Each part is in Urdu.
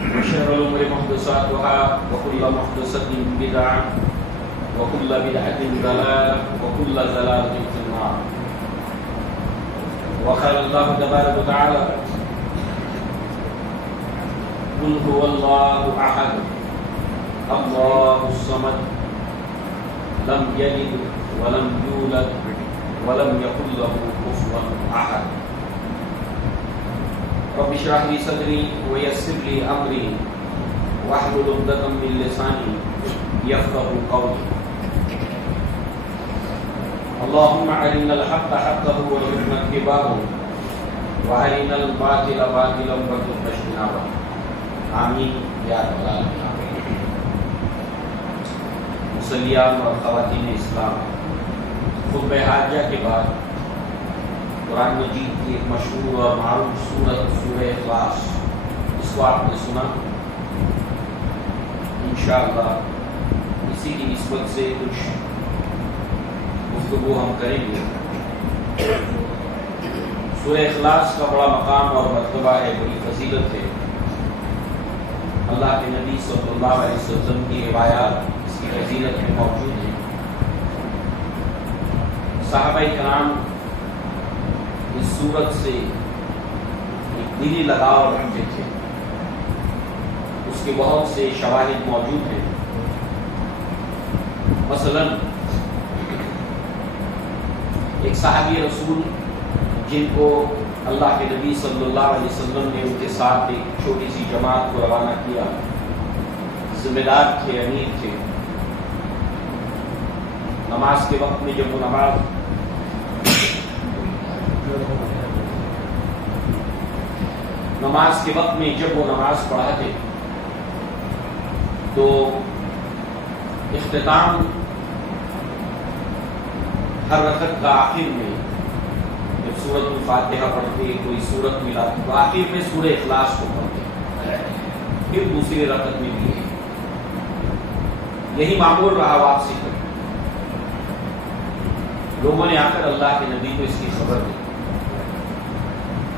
وشر الأمور محدثاتها وكل محدثة بدعة وكل بدعة ضلالة وكل ضلالة في النار. وقال الله تبارك وتعالى: قل هو الله أحد الله الصمد لم يلد ولم يولد ولم يكن له كفوا أحد. رب اشرح لي صدري ويسر لي أمري واحلل عقدة من لساني يفقهوا قولي. اللهم أرنا الحق حقا وارزقنا اتباعه وأرنا الباطل باطلا وارزقنا اجتنابه. آمین یا رب العالمین. مسلیان اور خواتین اسلام، خطبہ حاجہ کے بعد قرآن مجید کی ایک مشہور اور معروف سورت سورہ اخلاص، اس کو آپ نے سنا. انشاءاللہ اسی کی نسبت سے کچھ گفتگو ہم کریں گے. سورہ اخلاص کا بڑا مقام اور مرتبہ ہے، بڑی فضیلت ہے. اللہ کے نبی صلی اللہ علیہ وسلم کی روایات اس کی فضیلت میں موجود ہیں. صحابہ کرام اس سورت سے ایک دلی لگاؤ رکھتے تھے. اس کے بہت سے شواہد موجود ہیں. مثلا ایک صحابی رسول جن کو اللہ کے نبی صلی اللہ علیہ وسلم نے ان کے ساتھ ایک چھوٹی سی جماعت کو روانہ کیا، ذمہ دار تھے، امیر تھے. نماز کے وقت میں جب وہ نماز پڑھاتے تو اختتام ہر رکعت کا آخر میں جب سورۃ الفاتحہ پڑھتے، کوئی سورت ملا تو آخر میں سورہ اخلاص کو پڑھتے. پھر دوسری رکعت میں بھی یہی معمول رہا واپسی تک. لوگوں نے آ کر اللہ کے نبی کو اس کی خبر دی.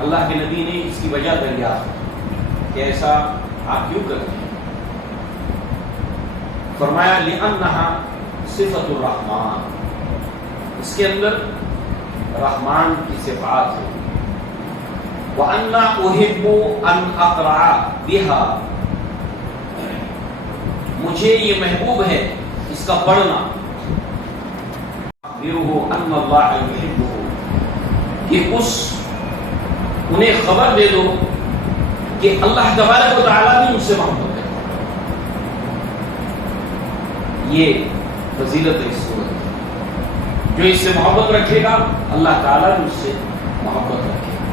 اللہ کے نبی نے اس کی وجہ دریافت کہ ایسا آپ کیوں کرتے ہیں. فرمایا: لِأَنَّهَا صِفَةُ الرحمن، اس کے اندر رحمان کی صفات ہے. وَأَنَّا أُحِبُّ أَنْ أَقْرَعَ بِهَا، مجھے یہ محبوب ہے اس کا پڑھنا. أَخْبِرُهُ أَنَّ اللَّهَ يُحِبُّهُ، کہ انہیں خبر دے دو کہ اللہ تبارک و تعالیٰ بھی ان سے محبت ہے. یہ فضیلت ہے اس سورت. جو اس سے محبت رکھے گا اللہ تعالیٰ بھی اس سے محبت رکھے گا.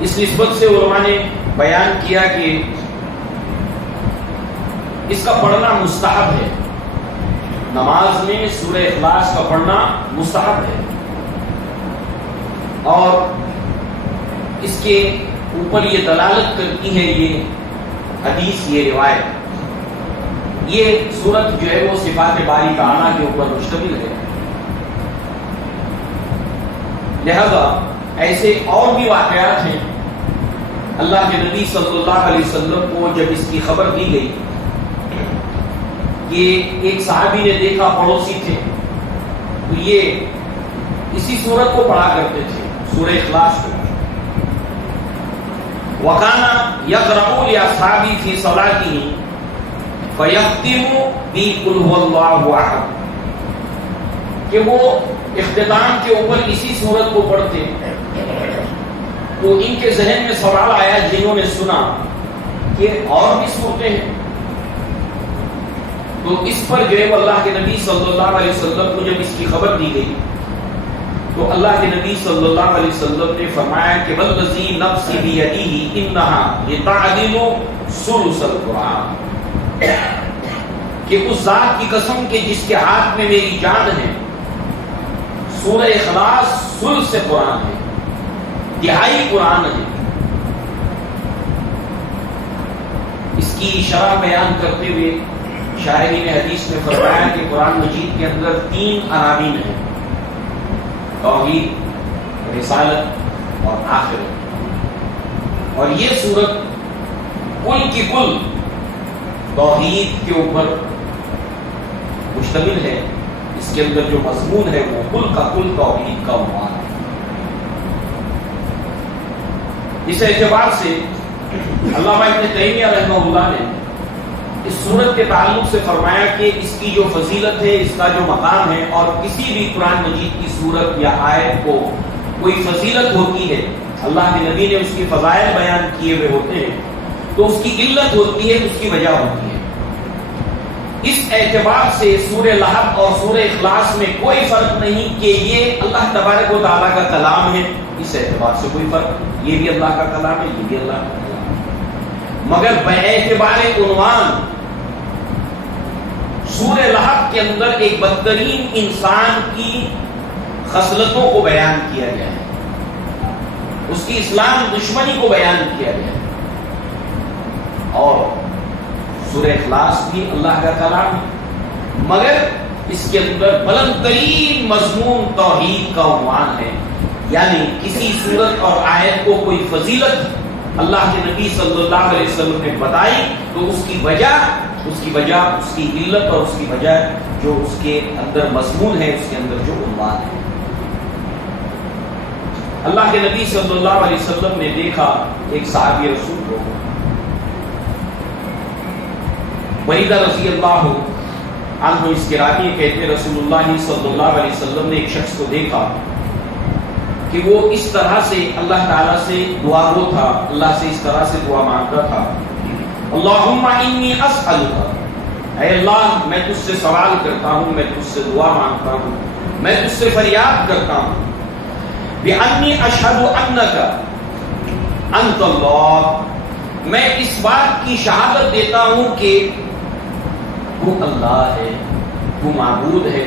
اس نسبت سے علماء نے بیان کیا کہ اس کا پڑھنا مستحب ہے. نماز میں سورہ اخلاص کا پڑھنا مستحب ہے. اور اس کے اوپر یہ دلالت کرتی ہے یہ حدیث، یہ روایت. یہ سورت جو ہے وہ صفات باری تعالیٰ کے اوپر مشتمل ہے. لہذا ایسے اور بھی واقعات ہیں. اللہ کے نبی صلی اللہ علیہ وسلم کو جب اس کی خبر دی گئی کہ ایک صحابی نے دیکھا، پڑوسی تھے، تو یہ اسی سورت کو پڑھا کرتے تھے، سورہ اخلاص کو. وَكَانَ يَقْرَأُ لِأَصْحَابِهِ فِي صَلَاتِهِ فَيَخْتِمُ بِقُلْ هُوَ اللَّهُ أَحَدٌ، کہ وہ اختتام کے اوپر اسی سورت کو پڑھتے. تو ان کے ذہن میں سوال آیا جنہوں نے سنا کہ اور بھی صورتیں ہیں. تو اس پر جو ہے اللہ کے نبی صلی اللہ علیہ وسلم کو جب اس کی خبر دی گئی تو اللہ کے نبی صلی اللہ علیہ وسلم نے فرمایا کہ وَالَّذِي نَفْسِي بِيَدِهِ إِنَّهَا لِتَعْدِلُ ثُلُثَ الْقُرْآنِ، کہ اس ذات کی قسم کہ جس کے ہاتھ میں میری جان ہے، سورہ اخلاص ثلث قرآن ہے، تہائی قرآن ہے. اس کی شرح بیان کرتے ہوئے شارحین حدیث نے فرمایا کہ قرآن مجید کے اندر 3 عناوین ہیں: توحید، رسالت اور آخرت. اور یہ سورت کل کی کل توحید کے اوپر مشتمل ہے. اس کے اندر جو مضمون ہے وہ کل کا کل توحید کا عنوان ہے. اس اعتبار سے علامہ ابن تیمیہ رحمہ اللہ نے اس سورت کے تعلق سے فرمایا کہ اس کی جو فضیلت ہے، اس کا جو مقام ہے، اور کسی بھی قرآن مجید کی سورت یا آیت کو کوئی فضیلت ہوتی ہے، اللہ کے نبی نے اس کی فضائل بیان کیے ہوئے ہوتے ہیں، تو اس کی علت ہوتی ہے، اس کی وجہ ہوتی ہے. اس اعتبار سے سورہ لحد اور سورہ اخلاص میں کوئی فرق نہیں کہ یہ اللہ تبارک و تعالیٰ کا کلام ہے. اس اعتبار سے کوئی فرق نہیں، یہ بھی اللہ کا کلام ہے، یہ بھی اللہ کا کلام ہے. مگر باعتبار عنوان سورہ لحد کے اندر ایک بدترین انسان کی خصلتوں کو بیان کیا گیا ہے، اس کی اسلام دشمنی کو بیان کیا گیا ہے. اور سورہ اخلاص بھی اللہ کا کلام ہے، مگر اس کے اندر بلند ترین مضمون توحید کا عنوان ہے. یعنی کسی سورت اور آیت کو کوئی فضیلت اللہ کے نبی صلی اللہ علیہ وسلم نے بتائی تو اس کی وجہ، اس کی علت اور اس کی وجہ جو اس کے اندر مضمون ہے، اس کے اندر جو عنوان ہے. اللہ کے نبی صلی اللہ علیہ وسلم نے دیکھا ایک صحابی رسول کو، بریدہ رضی اللہ عنہ اس کے راوی کہتے رسول اللہ صلی اللہ علیہ وسلم نے ایک شخص کو دیکھا کہ وہ اس طرح سے اللہ تعالیٰ سے دعا گو تھا، اللہ سے اس طرح سے دعا مانگتا تھا، اللہم انی اسألک، اے اللہ میں تجھ سے سوال کرتا ہوں، میں تجھ سے دعا مانگتا ہوں، میں تجھ سے فریاد کرتا ہوں، بِأَنِّي أَشْهَدُ أَنَّكَ أَنْتَ اللَّهُ، میں اس بات کی شہادت دیتا ہوں کہ تو اللہ ہے، تو معبود ہے،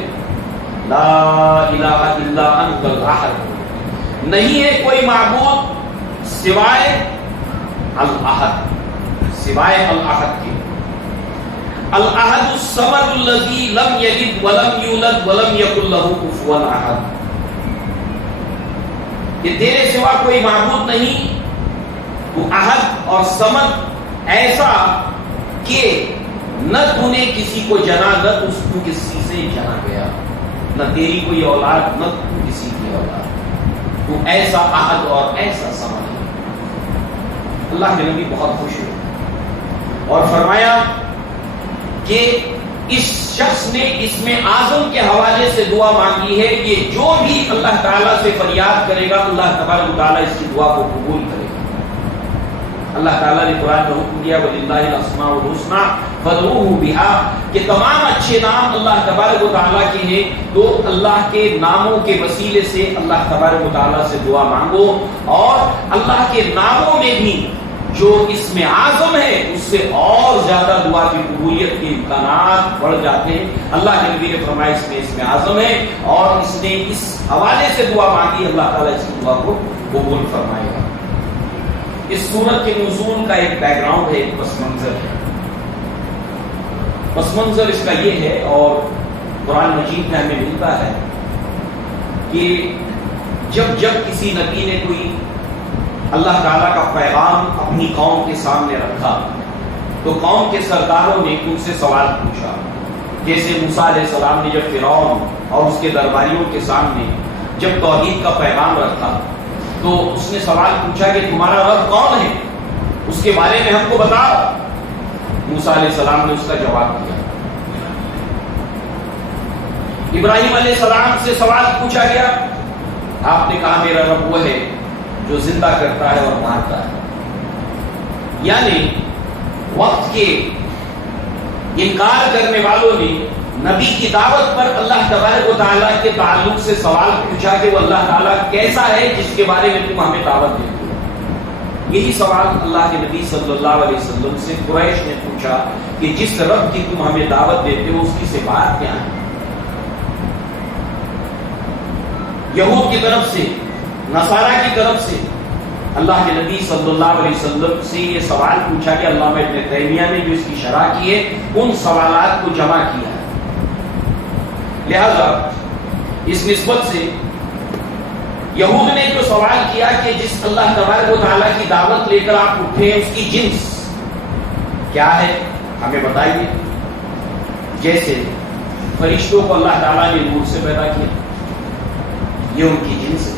لا الہ الا انت الاحد، نہیں ہے کوئی معبود سوائے الاحد، سوائے الاحد کے، الاحد الصمد الذی لم یلد ولم یولد ولم یکن له کفوا احد، کہ تیرے سوا کوئی معبود نہیں، تو احد اور صمد ایسا کہ نہ تو نے کسی کو جنا، نہ تو کسی سے جنا گیا، نہ تیری کوئی اولاد، نہ تو کسی کی اولاد، تو ایسا احد اور ایسا صمد ہے. اللہ کے نبی بہت خوش ہوئے اور فرمایا کہ اس شخص نے اسم اعظم کے حوالے سے دعا مانگی ہے کہ جو بھی اللہ تعالیٰ سے فریاد کرے گا اللہ تبارک و تعالیٰ اس کی دعا کو قبول کرے گا. اللہ تعالیٰ نے قرآن میں حکم دیا وَلِلَّهِ الْأَسْمَاءُ الْحُسْنَى فَادْعُوهُ بِهَا، کہ تمام اچھے نام اللہ تبارک و تعالیٰ کے ہیں، تو اللہ کے ناموں کے وسیلے سے اللہ تبارک و تعالیٰ سے دعا مانگو، اور اللہ کے ناموں میں بھی جو اسم اعظم ہے اس سے اور زیادہ دعا کی قبولیت کے امکانات بڑھ جاتے ہیں. اللہ کے نبی نے فرمایا اس میں اسم اعظم ہے اور اس نے اس حوالے سے دعا مانگی، اللہ تعالیٰ اس کی دعا کو قبول فرمائے گا. اس سورت کے نزول کا ایک بیک گراؤنڈ ہے، ایک پس منظر ہے. پس منظر اس کا یہ ہے، اور قرآن مجید میں ہمیں ملتا ہے کہ جب کسی نبی نے کوئی اللہ تعالیٰ کا پیغام اپنی قوم کے سامنے رکھا تو قوم کے سرداروں نے ان سے سوال پوچھا. جیسے موسیٰ علیہ السلام نے جب فرعون اور اس کے درباریوں کے سامنے جب توحید کا پیغام رکھا تو اس نے سوال پوچھا کہ تمہارا رب کون ہے، اس کے بارے میں ہم کو بتاؤ. موسیٰ علیہ السلام نے اس کا جواب دیا. ابراہیم علیہ السلام سے سوال پوچھا گیا، آپ نے کہا میرا رب وہ ہے جو زندہ کرتا ہے اور مارتا ہے. یعنی وقت کے انکار کرنے والوں نے نبی کی دعوت پر اللہ تبارک و تعالیٰ کے تعلق سے سوال پوچھا کہ وہ اللہ تعالیٰ کیسا ہے جس کے بارے میں تم ہمیں دعوت دیتے ہو. یہی سوال اللہ کے نبی صلی اللہ علیہ وسلم سے قریش نے پوچھا کہ جس رب کی تم ہمیں دعوت دیتے ہو اس کی صفات کیا ہے. یہود کی طرف سے، نصارہ کی طرف سے اللہ کے نبی صلی اللہ علیہ وسلم سے یہ سوال پوچھا کہ علامہ ابن تیمیہ نے جو اس کی شرح کی ہے ان سوالات کو جمع کیا ہے. لہذا اس نسبت سے یہود نے جو سوال کیا کہ جس اللہ تبارک و تعالیٰ کی دعوت لے کر آپ اٹھے اس کی جنس کیا ہے ہمیں بتائیے. جیسے فرشتوں کو اللہ تعالیٰ نے نور سے پیدا کیا، یہ ان کی جنس ہے.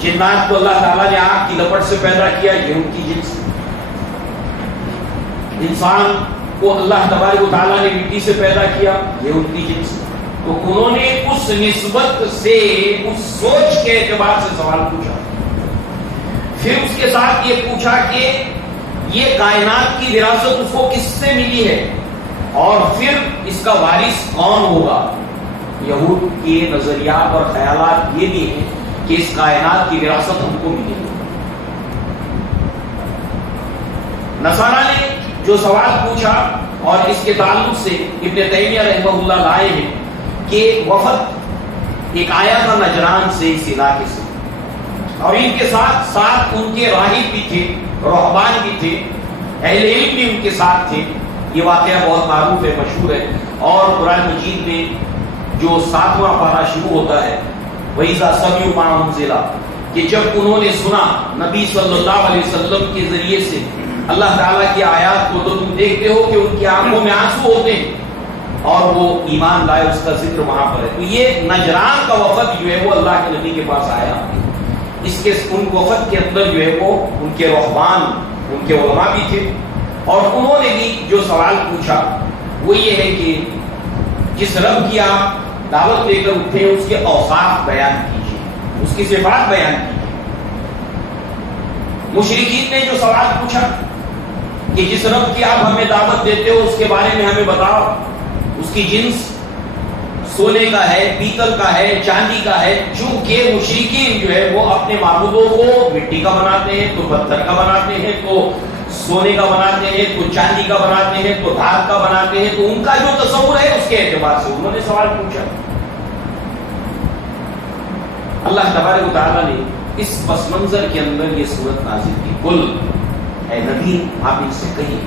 جنات کو اللہ تعالیٰ نے آگ کی لپٹ سے پیدا کیا، یہ ان کی جنس ہے. انسان کو اللہ تبارک و تعالیٰ نے مٹی سے پیدا کیا، یہ ان کی جنس ہے. تو انہوں نے اس نسبت سے، اس سوچ کے اعتبار سے سوال پوچھا. پھر اس کے ساتھ یہ پوچھا کہ یہ کائنات کی وراثت اس کو کس سے ملی ہے اور پھر اس کا وارث کون ہوگا. یہود کے نظریات اور خیالات یہ بھی ہیں کہ اس کائنات کی وراثت ہم کو ملی ہے. نصارہ نے جو سوال پوچھا اور اس کے تعلق سے ابن تیمیہ رحمہ اللہ لائے ہیں کہ وفد ایک آیا تھا نجران سے، اس علاقے سے، اور ان کے ساتھ ساتھ ان کے راہب بھی تھے، رہبان بھی تھے، اہل علم بھی ان کے ساتھ تھے. یہ واقعہ بہت معروف ہے، مشہور ہے. اور قرآن مجید میں جو 7واں پارہ شروع ہوتا ہے وَإِذَا سَمِعُوا مَا أُنزِلَ، کہ جب انہوں نے سنا نبی صلی اللہ علیہ وسلم کے ذریعے سے اللہ تعالیٰ کی آیات کو، تو تم دیکھتے ہو کہ ان کی آنکھوں میں آنسو ہوتے ہیں اور وہ ایمان لائے. اس کا ذکر وہاں پر ہے. تو یہ نجران کا وفد جو ہے وہ اللہ کے نبی کے پاس آیا. اس کے ان وفد کے اندر جو ہے وہ ان کے رہبان، ان کے علماء بھی تھے. اور انہوں نے بھی جو سوال پوچھا وہ یہ ہے کہ جس رب کی آپ دعوت لے کر اٹھے اس کے اوصاف بیان کیجیے، اس کی صفات بیان کیجیے. مشرکین نے جو سوال پوچھا کہ جس رب کی آپ ہمیں دعوت دیتے ہو اس کے بارے میں ہمیں بتاؤ، اس کی جنس سونے کا ہے، پیتل کا ہے، چاندی کا ہے. چونکہ مشرکین جو ہے وہ اپنے معبودوں کو مٹی کا بناتے ہیں، تو پتھر کا بناتے ہیں، تو سونے کا بناتے ہیں، تو چاندی کا بناتے ہیں، تو دھات کا بناتے ہیں. تو ان کا جو تصور ہے اس کے اعتبار سے انہوں نے سوال پوچھا. اللہ تبارک و تعالیٰ نے اس پس منظر کے اندر یہ صورت نازل کی. قل، اے نبی آپ ان سے کہیے،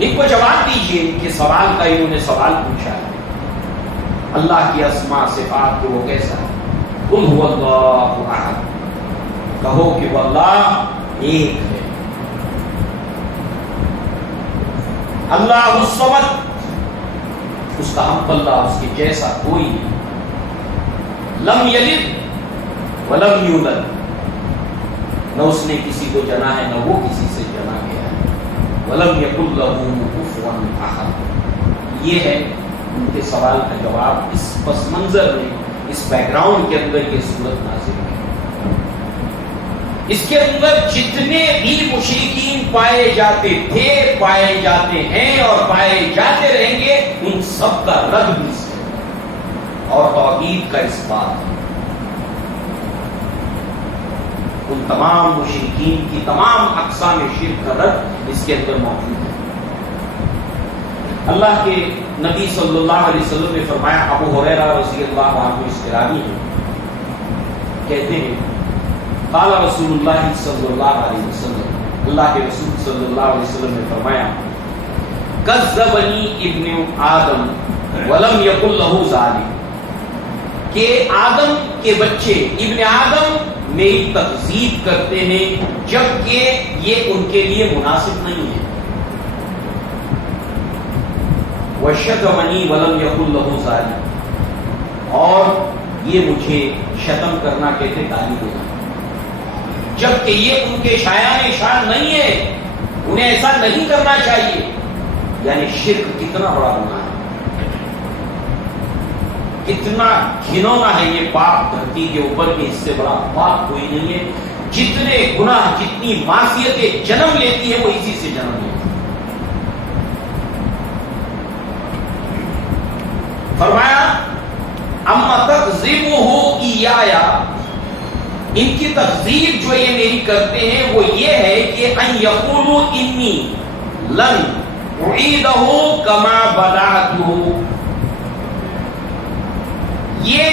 ان کو جواب دیجیے کہ سوال کا انہوں نے سوال پوچھا ہے. اللہ کی اسماء صفات کہ وہ کیسا ہے. قل هو اللہ احد، کہو کہ وہ اللہ ایک ہے. اللہ الصمد، اس کا ہم اللہ، اس کے جیسا کوئی نہیں. لم یلد ولم یولد، نہ اس نے کسی کو جنا ہے نہ وہ کسی سے جنا گیا ہے. ولم یکن لہ کفوا احد. یہ ہے ان کے سوال کا جواب. اس پس منظر میں، اس بیک گراؤنڈ کے اندر یہ صورت نازل ہے. اس کے اندر جتنے بھی مشرکین پائے جاتے تھے، پائے جاتے ہیں اور پائے جاتے رہیں گے، ان سب کا رد بھی ہے اور توحید کا اثبات ہے. ان تمام مشرکین کی تمام اقسام شرک کا رد اس کے اندر موجود ہے. اللہ کے نبی صلی اللہ علیہ وسلم نے فرمایا، ابو ہریرہ رضی اللہ عنہ اس کے راوی ہیں، کہتے ہیں قال رسول اللہ صلی اللہ علیہ وسلم، اللہ کے رسول صلی اللہ علیہ وسلم نے فرمایا، کذبنی ابن آدم ولم یقل لہ ذالک، کہ آدم کے بچے ابن آدم میری تکذیب کرتے ہیں جبکہ یہ ان کے لیے مناسب نہیں ہے. وشتمنی ولم یقل لہ ذالک، اور یہ مجھے شتم کرنا کہتے گالی دینا، جبکہ یہ ان کے شایان شان نہیں ہے، انہیں ایسا نہیں کرنا چاہیے. یعنی شرک کتنا بڑا گناہ ہے، کتنا گھنونا ہے یہ پاپ دھرتی کے اوپر کہ اس سے بڑا پاپ کوئی نہیں ہے. جتنے گناہ، جتنی معصیتیں جنم لیتی ہیں وہ اسی سے جنم لیتی ہیں. فرمایا اما تکذبہ ایایا، ان کی تکذیب جو یہ میری کرتے ہیں وہ یہ ہے کہ ان یقولوا انی لن اعیدہ کما بدأتہ، یہ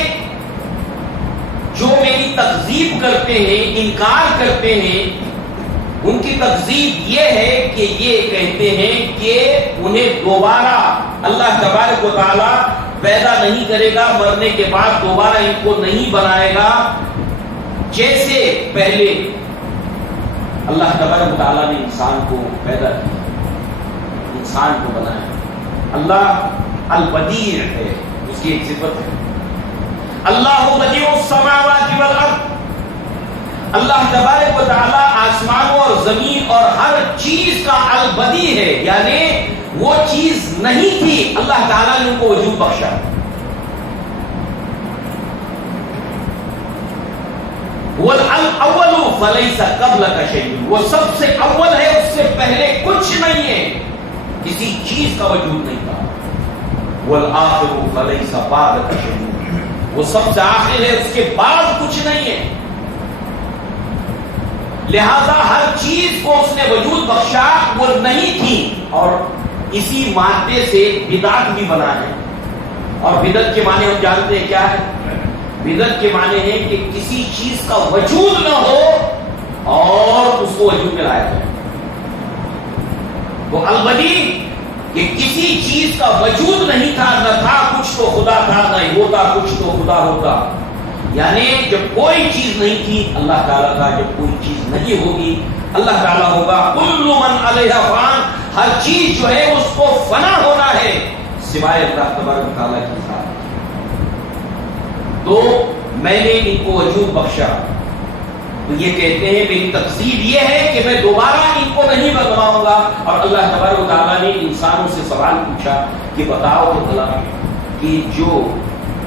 جو میری تکذیب کرتے ہیں، انکار کرتے ہیں، ان کی تکذیب یہ ہے کہ یہ کہتے ہیں کہ انہیں دوبارہ اللہ تبارک و تعالی پیدا نہیں کرے گا، مرنے کے بعد دوبارہ ان کو نہیں بنائے گا جیسے پہلے اللہ تبارک و تعالیٰ نے انسان کو پیدا کیا، انسان کو بنایا۔ اللہ البدیع ہے، اس کی ایک صفت ہے، اللہ بدیع السماوات والارض۔ اللہ تبارک و تعالیٰ آسمانوں اور زمین اور ہر چیز کا البدیع ہے، یعنی وہ چیز نہیں تھی، اللہ تعالیٰ نے ان کو وجود بخشا۔ وَالْأَوَّلُ فَلَيْسَ قَبْلَكَ شَيْءٌ، وہ سب سے اول ہے، اس سے پہلے کچھ نہیں ہے، کسی چیز کا وجود نہیں تھا۔ وَالْآخِرُ فَلَيْسَ بَعْدَكَ شَيْءٌ، وہ سب سے آخر ہے، اس کے بعد کچھ نہیں ہے۔ لہذا ہر چیز کو اس نے وجود بخشا، وہ نہیں تھی، اور اسی مادے سے بدعت بھی بنا ہے۔ اور بدعت کے معنی ہم جانتے ہیں کیا ہے؟ بدعت کے معنی ہے کہ کسی چیز کا وجود نہ ہو اور اس کو وجود میں لایا جائے۔ تو البدیع کہ کسی چیز کا وجود نہیں تھا، نہ تھا کچھ تو خدا تھا، نہ ہوتا کچھ تو خدا ہوتا، یعنی جب کوئی چیز نہیں تھی اللہ تعالیٰ تھا، جب کوئی چیز نہیں ہوگی اللہ تعالیٰ ہوگا۔ کل من علیہا فان، ہر چیز جو ہے اس کو فنا ہونا ہے سوائے اللہ تبارک و تعالیٰ کی ذات۔ تو میں نے ان کو وجود بخشا، تو یہ کہتے ہیں میری تقصیر یہ ہے کہ میں دوبارہ ان کو نہیں بنواؤں گا۔ اور اللہ تبارک و تعالیٰ نے انسانوں سے سوال پوچھا کہ بتاؤ تو بھلا کہ جو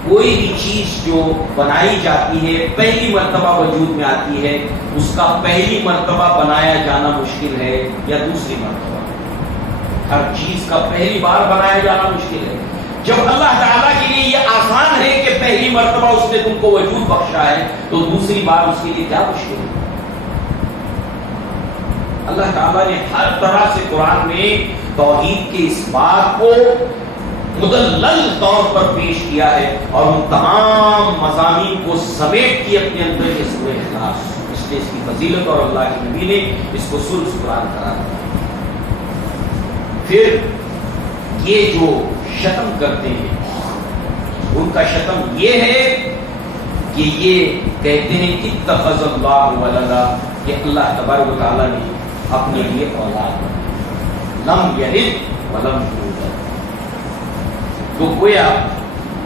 کوئی بھی چیز جو بنائی جاتی ہے پہلی مرتبہ وجود میں آتی ہے، اس کا پہلی مرتبہ بنایا جانا مشکل ہے یا دوسری مرتبہ؟ ہر چیز کا پہلی بار بنایا جانا مشکل ہے۔ جب اللہ تعالیٰ کے لیے یہ آسان ہے کہ پہلی مرتبہ اس نے تم کو وجود بخشا ہے، تو دوسری بار اس کے لیے کیا مشکل ہے؟ اللہ تعالیٰ نے ہر طرح سے قرآن میں توحید کے اس بات کو مدلل طور پر پیش کیا ہے، اور ان تمام مضامین کو سمیٹ کے اپنے اندر کے سورہ اخلاص، اس لیے اس کی فضیلت اور اللہ کے نبی نے اس کو سورۃ قرآن قرار دیا۔ پھر یہ جو شتم کرتے ہیں ان کا شتم یہ ہے کہ یہ کہتے ہیں کہ اتخذ اللہ ولدا، کہ اللہ تبارک و تعالیٰ نے اپنے لیے اولاد، لم یلد ولم یولد۔ تو گویا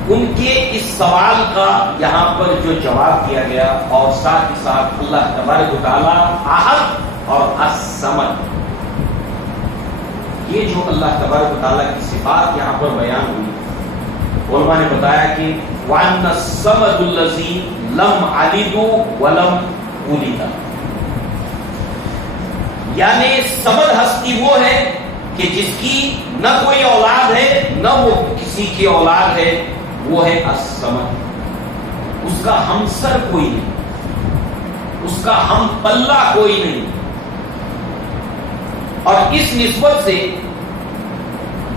ان کے اس سوال کا یہاں پر جو جواب دیا گیا، اور ساتھ ہی ساتھ اللہ تبارک و تعالیٰ احد اور الصمد، یہ جو اللہ تبارک و تعالیٰ کی صفات یہاں پر بیان ہوئی، علماء نے بتایا کہ وَأَنَّ الصَّمَدُ الَّذِي لَمْ عَلِدُ وَلَمْ عُلِدَ، یعنی صمد ہستی وہ ہے کہ جس کی نہ کوئی اولاد ہے نہ وہ کسی کی اولاد ہے، وہ ہے الصمد۔ اس کا ہمسر کوئی نہیں، اس کا ہم پلہ کوئی نہیں، اور اس نسبت سے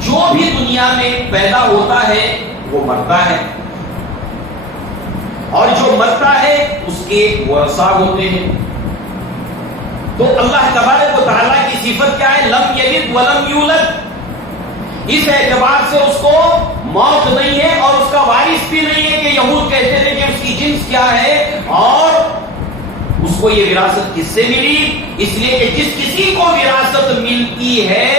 جو بھی دنیا میں پیدا ہوتا ہے وہ مرتا ہے، اور جو مرتا ہے اس کے ورثہ ہوتے ہیں۔ تو اللہ تبارک و تعالیٰ کی صفت کیا ہے؟ لم یلد ولم یولد۔ اس اعتبار سے اس کو موت نہیں ہے اور اس کا وارث بھی نہیں ہے، کہ یہود کہتے تھے کہ اس کی جنس کیا ہے، اور اس کو یہ وراثت کس سے ملی؟ اس لیے کہ جس کسی کو وراثت ملتی ہے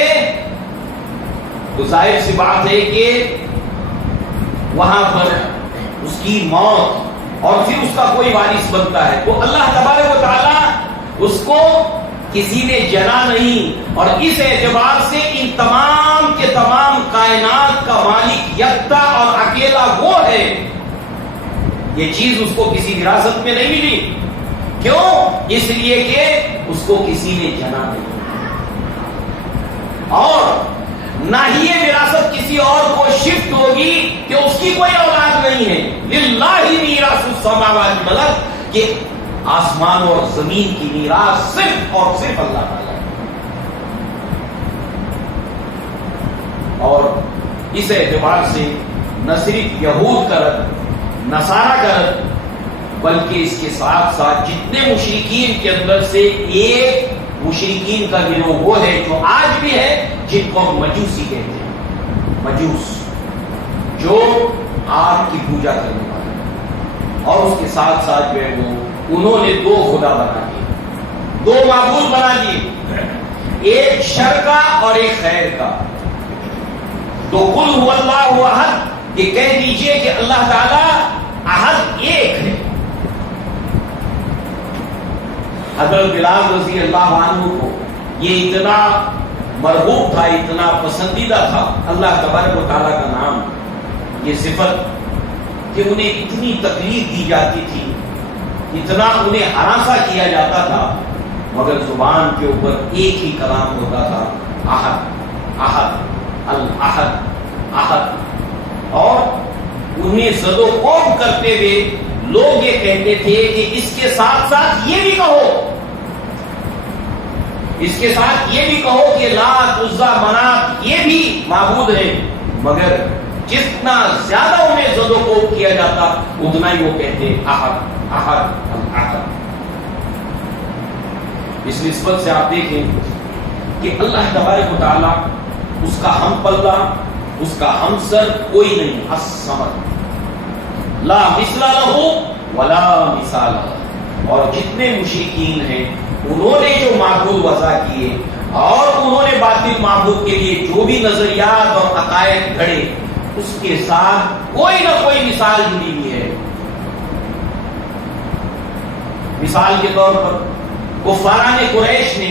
تو ظاہر سی بات ہے کہ وہاں پر اس کی موت اور پھر اس کا کوئی وارث بنتا ہے۔ تو اللہ تبارک و تعالیٰ اس کو کسی نے جنا نہیں، اور اس اعتبار سے ان تمام کے تمام کائنات کا مالک یکتا اور اکیلا وہ ہے۔ یہ چیز اس کو کسی وراثت میں نہیں ملی، کیوں؟ اس لیے کہ اس کو کسی نے جنا نہیں، اور نہ ہی یہ وراثت کسی اور کو شفٹ ہوگی کہ اس کی کوئی اولاد نہیں ہے۔ للہ میراث السماوات والارض، کہ آسمان اور زمین کی میراث صرف اور صرف اللہ تعالیٰ ہے۔ اور اس اعتبار سے نہ صرف یہود کا رد، نصارہ کا رد، بلکہ اس کے ساتھ ساتھ جتنے مشرکین کے اندر سے ایک مشرکین کا گروہ وہ ہے جو آج بھی ہے، جن کو ہم مجوسی کہتے ہیں، مجوس، جو آگ کی پوجا کرنے والے، اور اس کے ساتھ ساتھ جو ہے وہ انہوں نے دو خدا بنا دیے، دو معبود بنا دیے، ایک شر کا اور ایک خیر کا۔ تو قل هو اللہ احد، یہ کہہ دیجئے کہ اللہ تعالی احد ایک ہے۔ حضرت بلال رضی اللہ عنہ کو یہ اتنا مرغوب تھا، اتنا پسندیدہ تھا اللہ تبارک و تعالیٰ کا نام، یہ صفت، کہ انہیں اتنی تکلیف دی جاتی تھی، اتنا انہیں ہراساں کیا جاتا تھا، مگر زبان کے اوپر ایک ہی کلام ہوتا تھا، احد احد الاحد احد۔ اور انہیں زد و خوف کرتے ہوئے لوگ یہ کہتے تھے کہ اس کے ساتھ ساتھ یہ بھی کہو، اس کے ساتھ یہ بھی کہو کہ لات عزا منات یہ بھی معبود ہیں، مگر جتنا زیادہ انہیں زد و خوف کیا جاتا اتنا ہی وہ کہتے احد احد الاحد۔ اس نسبت سے آپ دیکھیں کہ اللہ تبارک و تعالی، اس کا ہم پلہ، اس کا ہمسر کوئی نہیں، الصمد، لا مثل لہ ولا مثال لہ۔ اور جتنے مشرکین ہیں انہوں نے جو معبود وضع کیے اور انہوں نے باطل معبود کے لیے جو بھی نظریات اور عقائد گھڑے، اس کے ساتھ کوئی نہ کوئی مثال جڑی ہوئی ہے۔ مثال کے طور پر کفاران قریش نے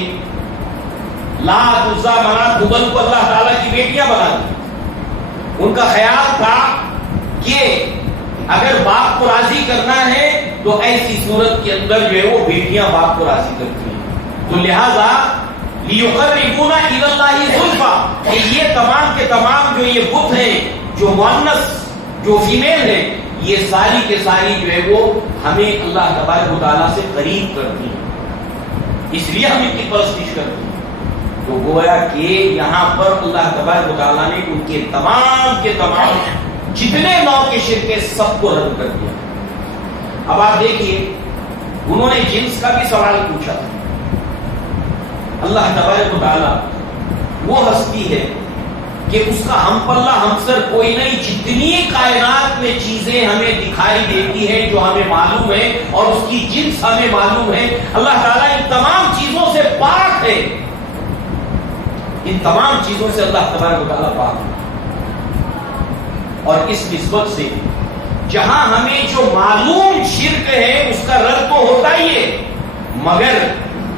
لات عزا منات ہبل کو اللہ تعالیٰ کی بیٹیاں بنا دی۔ ان کا خیال تھا کہ اگر باپ کو راضی کرنا ہے تو ایسی صورت کے اندر جو ہے وہ بیٹیاں باپ کو راضی کرتی ہیں، تو لہذا لیقربونا الی اللہ زلفی، کہ یہ تمام کے تمام جو یہ بت ہیں، جو مؤنث جو فیمیل ہیں، یہ ساری کے ساری جو ہے وہ ہمیں اللہ تبارک و تعالیٰ سے قریب کرتی ہیں، اس لیے ہم ان کی پرستش کرتے ہیں۔ تو گویا کہ یہاں پر اللہ تبارک و تعالیٰ نے ان کے تمام جتنے نوع کے شرک سب کو رد کر دیا۔ اب آپ دیکھیے، انہوں نے جنس کا بھی سوال پوچھا تھا۔ اللہ تبارک و تعالیٰ وہ ہستی ہے کہ اس کا ہم پلہ ہمسر کوئی نہیں، جتنی کائنات میں چیزیں ہمیں دکھائی دیتی ہیں جو ہمیں معلوم ہے اور اس کی جنس ہمیں معلوم ہے، اللہ تعالیٰ ان تمام چیزوں سے پاک ہے، ان تمام چیزوں سے اللہ تبارک و تعالیٰ پاک ہے۔ اور اس نسبت سے جہاں ہمیں جو معلوم شرک ہے اس کا رد تو ہوتا ہی ہے، مگر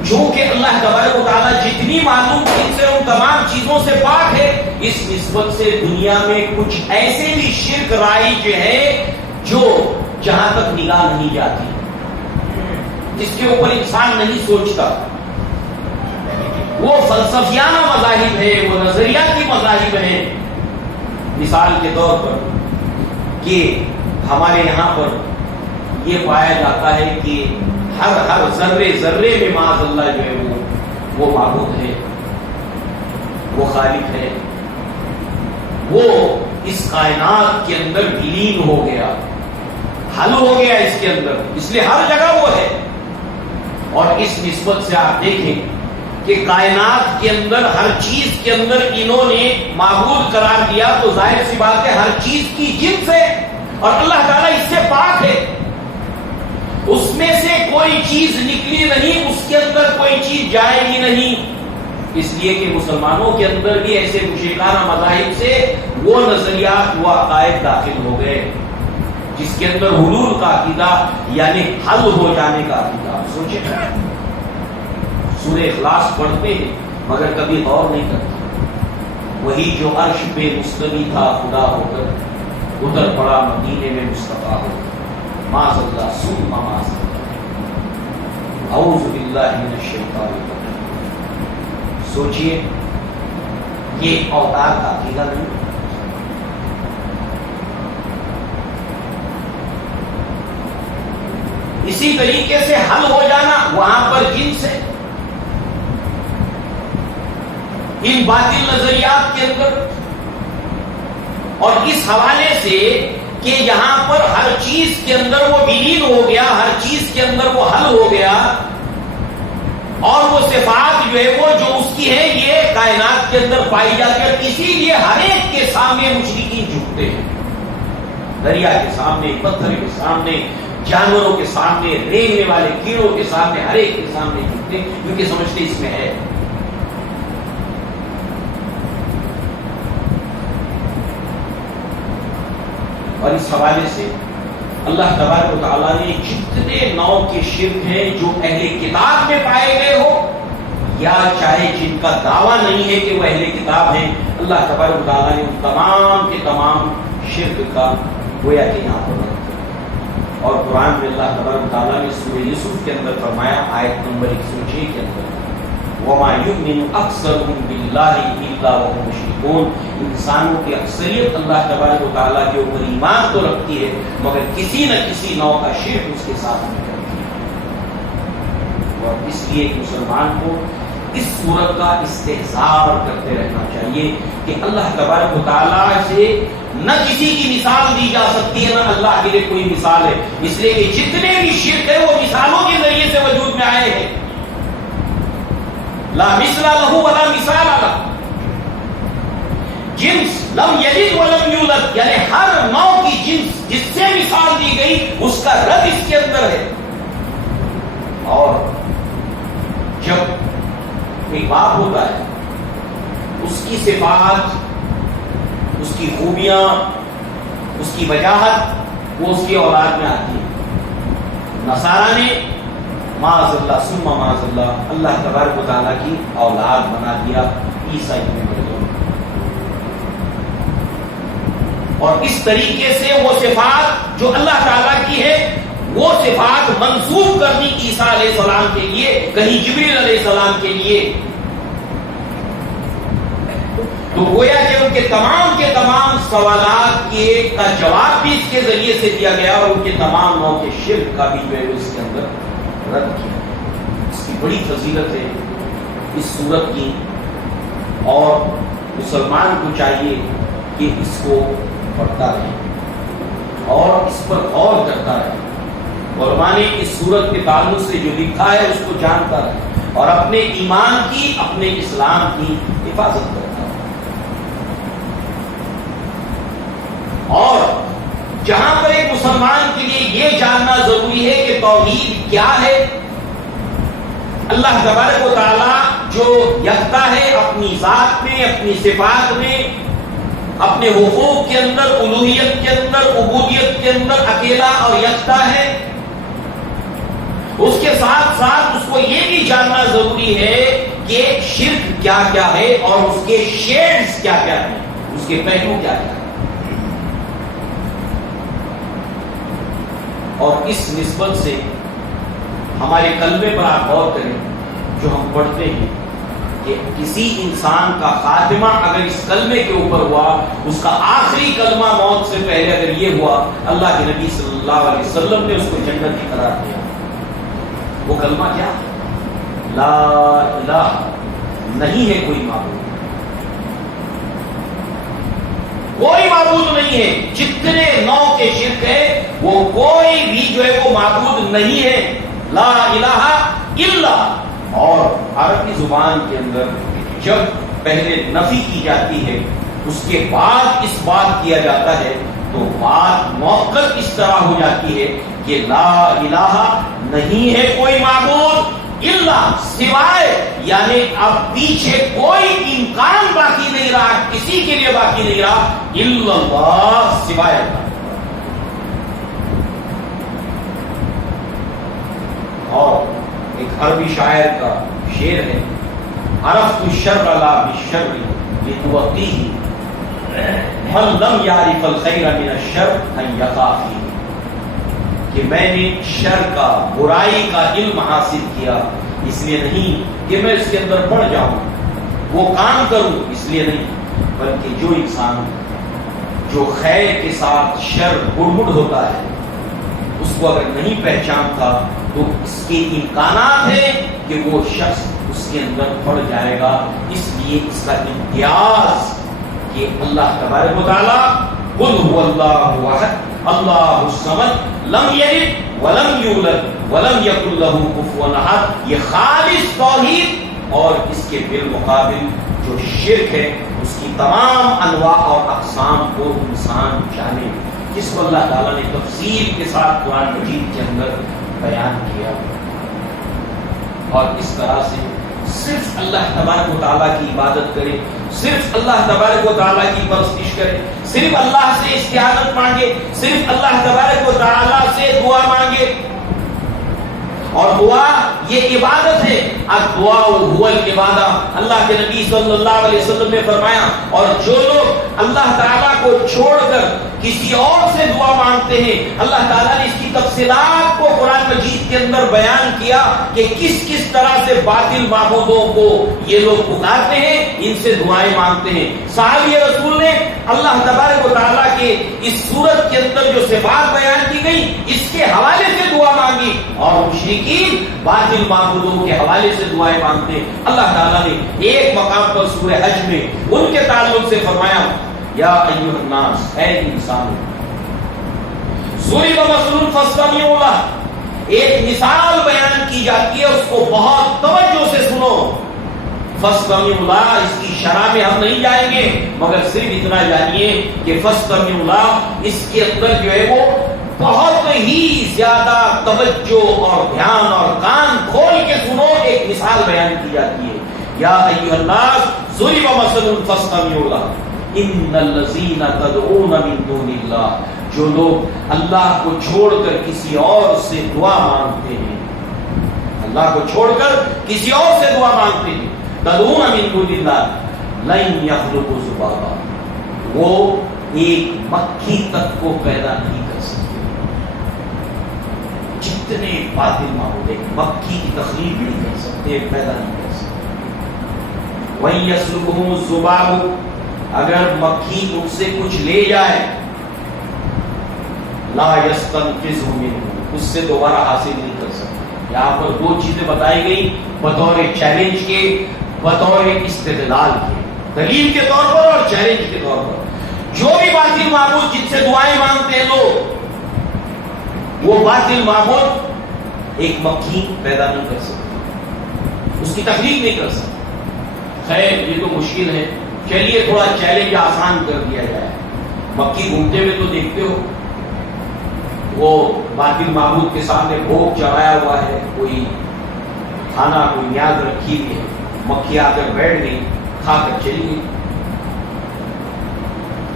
چونکہ اللہ تبارک و تعالیٰ جتنی معلوم چیز سے ان تمام چیزوں سے پاک ہے، اس نسبت سے دنیا میں کچھ ایسے بھی شرک رائج ہے جو جہاں تک نگاہ نہیں جاتی، جس کے اوپر انسان نہیں سوچتا، وہ فلسفیانہ مذاہب ہے، وہ نظریاتی مذاہب ہیں۔ مثال کے طور پر کہ ہمارے یہاں پر یہ پایا جاتا ہے کہ ہر ذرے ذرے میں معاذ اللہ جو ہے وہ معبود ہے، وہ خالق ہے، وہ اس کائنات کے اندر ولین ہو گیا، حل ہو گیا اس کے اندر، اس لیے ہر جگہ وہ ہے۔ اور اس نسبت سے آپ دیکھیں کہ کائنات کے اندر ہر چیز کے اندر انہوں نے معبود قرار دیا، تو ظاہر سی بات ہے ہر چیز کی جنس ہے اور اللہ تعالیٰ اس سے پاک ہے، اس میں سے کوئی چیز نکلی نہیں، اس کے اندر کوئی چیز جائے گی نہیں۔ اس لیے کہ مسلمانوں کے اندر بھی ایسے مشرکانہ مذاہب سے وہ نظریات، وہ عقائد داخل ہو گئے جس کے اندر حلول کا عقیدہ یعنی حل ہو جانے کا عقیدہ۔ سوچیں، سورہ اخلاص پڑھتے ہیں مگر کبھی غور نہیں کرتے، وہی جو عرش پہ مستوی تھا خدا ہو کر اتر پڑا مدینے میں مصطفیٰ ہو کر، معاذ اللہ ثم معاذ اللہ، اعوذ باللہ من الشیطان الرجیم۔ سوچئے، یہ اوتار کا عقیدہ نہیں۔ اسی طریقے سے حل ہو جانا، وہاں پر جنس ہے، ان باطل نظریات کے اندر، اور اس حوالے سے کہ یہاں پر ہر چیز کے اندر وہ ولین ہو گیا، ہر چیز کے اندر وہ حل ہو گیا، اور وہ صفات جو ہے وہ جو اس کی ہے یہ کائنات کے اندر پائی جاتی ہے، اسی لیے ہر ایک کے سامنے مشرکین جھکتے ہیں۔ دریا کے سامنے، پتھر کے سامنے، جانوروں کے سامنے، رینگنے والے کیڑوں کے سامنے، ہر ایک کے سامنے جھکتے، کیونکہ سمجھتے اس میں ہے۔ اور اس حوالے سے اللہ تبارک و تعالیٰ نے جتنے نوع کے شرک ہیں جو اہل کتاب میں پائے گئے ہو یا چاہے جن کا دعویٰ نہیں ہے کہ وہ اہل کتاب ہیں، اللہ تبارک و تعالیٰ نے ان تمام کے تمام شرک کا گویا کہ یہاں پر رکھا۔ اور قرآن میں اللہ تبارک و تعالیٰ نے سورہ یوسف کے اندر فرمایا، آیت نمبر 106 کے اندر، وَمَا يُؤْمِنُ أَكْثَرُهُم بِاللَّهِ إِلَّا وَهُمْ مُشْرِكُونَ، انسانوں کی اکثریت اللہ تبارک و تعالیٰ کے اوپر ایمان تو رکھتی ہے مگر کسی نہ کسی نوع کا شرک اس کے ساتھ نہیں کرتی ہے۔ اور اس لیے ایک مسلمان کو اس صورت کا استحضار کرتے رہنا چاہیے کہ اللہ تبارک و تعالیٰ سے نہ کسی کی مثال دی جا سکتی ہے، نہ اللہ کے لیے کوئی مثال ہے، اس لیے کہ جتنے بھی شرک ہے وہ مثالوں کے ذریعے سے وجود میں آئے ہیں۔ لا مثل لہ ولا مثال لہ، جنس لم یلد ولم یولد، یعنی ہر نوع کی جنس جس سے مثال دی گئی اس کا رد اس کے اندر ہے۔ اور جب ایک باپ ہوتا ہے اس کی صفات، اس کی خوبیاں، اس کی وجاہت وہ اس کی اولاد میں آتی ہے۔ نصارہ نے معاذ اللہ ثم معاذ اللہ اللہ تبارک و تعالیٰ کی اولاد بنا دیا عیسیٰ ابن مریم، اور اس طریقے سے وہ صفات جو اللہ تعالیٰ کی ہے وہ صفات منسوب کر دی عیسیٰ علیہ السلام کے لیے، کہیں جبریل علیہ السلام کے لیے۔ تو گویا کہ ان کے تمام سوالات کا جواب بھی اس کے ذریعے سے دیا گیا، اور ان کے تمام نوع کے شرک کا بھی جو ہے اس کے اندر رد کیا۔ اس کی بڑی فضیلت ہے اس سورت کی، اور مسلمان کو چاہیے کہ اس کو پڑھتا رہے اور اس پر غور کرتا رہے، علماء نے اس سورت کے تعلق سے جو لکھا ہے اس کو جانتا رہے اور اپنے ایمان کی، اپنے اسلام کی حفاظت کرتا رہے۔ اور جہاں پر ایک مسلمان کے لیے یہ جاننا ضروری ہے کہ توحید کیا ہے، اللہ تبارک و تعالیٰ جو یکتا ہے اپنی ذات میں، اپنی صفات میں، اپنے حقوق کے اندر، الوہیت کے اندر، عبودیت کے اندر اکیلا اور یکتا ہے، اس کے ساتھ ساتھ اس کو یہ بھی جاننا ضروری ہے کہ شرک کیا کیا ہے اور اس کے شیڈز کیا کیا ہیں، اس کے پہلو کیا کیا ہیں۔ اور اس نسبت سے ہمارے کلمے پر آپ غور کریں جو ہم پڑھتے ہیں کہ کسی انسان کا خاتمہ اگر اس کلمے کے اوپر ہوا، اس کا آخری کلمہ موت سے پہلے اگر یہ ہوا، اللہ کے نبی صلی اللہ علیہ وسلم نے اس کو جنتی قرار دیا۔ وہ کلمہ کیا ہے؟ لا الہ، نہیں ہے کوئی معبود، کوئی معبود نہیں ہے، جتنے نوع کے شرک ہے وہ کوئی بھی جو ہے وہ معبود نہیں ہے، لا الہ الا۔ اور عربی زبان کے اندر جب پہلے نفی کی جاتی ہے اس کے بعد اس بات کیا جاتا ہے تو بات موقف اس طرح ہو جاتی ہے کہ لا الہ، نہیں ہے کوئی معبود، الا، سوائے، یعنی اب پیچھے کوئی امکان باقی نہیں رہا، کسی کے لیے باقی نہیں رہا، الا اللہ، سوائے اللہ۔ اور ایک عربی شاعر کا شعر ہے، عرفت الشر لا بالشر لتوقیہ من لم یعرف الخیر من الشر ان یقع فیہ، کہ میں نے شر کا، برائی کا علم حاصل کیا اس لیے نہیں کہ میں اس کے اندر پڑ جاؤں، وہ کام کروں اس لیے نہیں، بلکہ جو انسان جو خیر کے ساتھ شر گڑ ہوتا ہے اس کو اگر نہیں پہچانتا تو اس کے امکانات ہیں کہ وہ شخص اس کے اندر پڑ جائے گا۔ اس لیے اس کا امتیاز کہ اللہ تبارک و تعالیٰ قل هو اللہ احد اللہ الصمد لم یلد ولم یولد ولم یکن له کفوا احد، یہ خالص توحید، اور اس کے بالمقابل جو شرک ہے اس کی تمام انواع اور اقسام کو انسان جانے جس کو اللہ تعالیٰ نے تفصیل کے ساتھ قرآن مجید کے اندر بیان کیا، اور اس طرح سے صرف اللہ تبارک و تعالیٰ کی عبادت کرے، صرف اللہ تبارک و تعالیٰ کی پرستش کرے، صرف اللہ سے استعانت مانگے، صرف اللہ تبارک و تعالیٰ سے دعا مانگے. اور دعا یہ عبادت ہے. الدعاء هو العبادہ. اللہ کے نبی صلی اللہ علیہ وسلم نے فرمایا، اور جو لوگ اللہ تعالیٰ کو چھوڑ کر کسی اور سے دعا مانگتے ہیں، اللہ تعالیٰ نے اس کی تفصیلات کو قرآن مجید کے اندر بیان کیا کہ کس کس طرح سے باطل معبودوں کو یہ لوگ پکارتے ہیں، ان سے دعائیں مانگتے ہیں. صحابی رسول نے اللہ تبارک و تعالیٰ کے اس سورت کے اندر جو صفات بیان کی گئی اس کے حوالے سے دعا مانگی، اور مشرکین باطل معبودوں کے حوالے سے دعائیں مانگتے ہیں. اللہ تعالیٰ نے ایک مقام پر سورہ حج میں ان کے تعلق سے فرمایا، یا ایھا الناس، اے انسان، ضرب مثل فاستمعوا لہ. ایک مثال بیان کی جاتی ہے، اس کو بہت توجہ سے سنو. فاستمعوا لہ، اس کی شرح میں ہم نہیں جائیں گے، مگر صرف اتنا جانیے کہ فاستمعوا لہ اس کے اندر جو ہے وہ بہت ہی زیادہ توجہ اور دھیان اور کان کھول کے سنو. ایک مثال بیان کی جاتی ہے، یا ایھا الناس ضرب مثل فاستمعوا لہ ان الذین تدعون من دون اللہ. جو لوگ اللہ کو چھوڑ کر کسی اور سے دعا مانگتے ہیں، اللہ کو چھوڑ کر کسی اور سے دعا مانگتے ہیں، تدعون من دون اللہ لن یخلقوا ذبابا، وہ ایک مکھی تک کو پیدا نہیں کر سکتے. جتنے باطل معبود ایک مکھی کی تخلیق نہیں کر سکتے، پیدا نہیں کر سکتے. وَإِن يَسْلُبْهُمُ الذُّبَابُ، اگر مکھی ان سے کچھ لے جائے، لا يستنقذه منه، اس سے دوبارہ حاصل نہیں کر سکتے. یہاں پر دو چیزیں بتائی گئی بطور چیلنج کے، بطور استدلال کے، دلیل کے طور پر اور چیلنج کے طور پر. جو بھی باطل معبود جن سے دعائیں مانگتے ہیں لوگ، وہ باطل معبود ایک مکھی پیدا نہیں کر سکتے، اس کی تخلیق نہیں کر سکتے. خیر یہ تو مشکل ہے، چلیے تھوڑا چیلنج آسان کر دیا جائے. مکھی گھومتے ہوئے تو دیکھتے ہو، وہ باطل معبود کے سامنے بھوگ چڑھایا ہوا ہے، کوئی کھانا کوئی نیاز رکھی ہوئی ہے، مکھی آ کر بیٹھ گئی، کھا کر چلی گئی.